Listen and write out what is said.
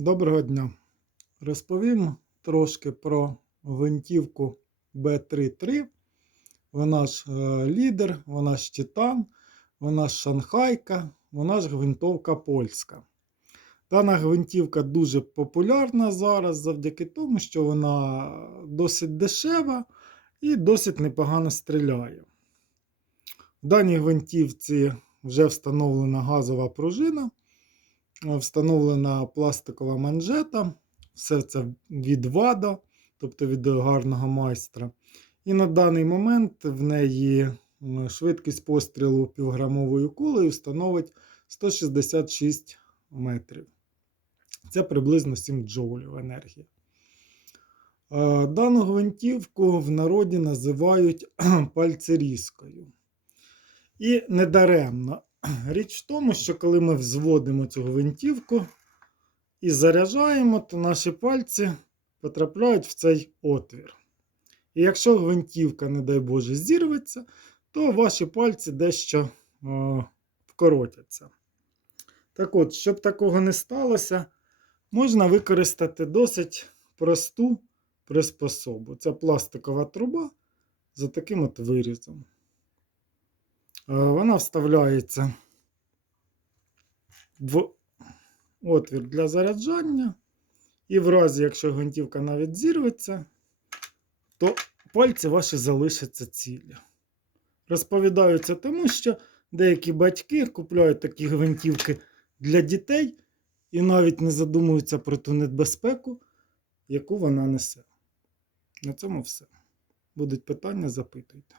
Доброго дня. Розповім трошки про гвинтівку B33. Вона ж е, лідер, вона ж Титан, вона ж Шанхайка, вона ж гвинтовка польська. Дана гвинтівка дуже популярна зараз завдяки тому, що вона досить дешева і досить непогано стріляє. В даній гвинтівці вже встановлена газова пружина. Е, Встановлена пластикова манжета, все це від ВАДА, тобто від гарного майстра. І на даний момент в неї швидкість пострілу півграмовою кулею становить 166 метрів. Це приблизно 7 джоулів енергії. Е, Дану гвинтівку в народі називають пальцерізкою. І недаремно. Річ в тому, що коли ми взводимо цю гвинтівку і заряджаємо, то наші пальці потрапляють в цей отвір. І якщо гвинтівка, не дай Боже, зірветься, то ваші пальці дещо о, вкоротяться. Так от, щоб такого не сталося, можна використати досить просту приспособу. Це пластикова труба за таким от вирізом. Е, Вона вставляється в отвір для заряджання. І в разі, якщо гвинтівка навіть зірветься, то пальці ваші залишаться цілі. Розповідаю це тому, що деякі батьки купляють такі гвинтівки для дітей і навіть не задумуються про ту небезпеку, яку вона несе. На цьому все. Будуть питання, запитуйте.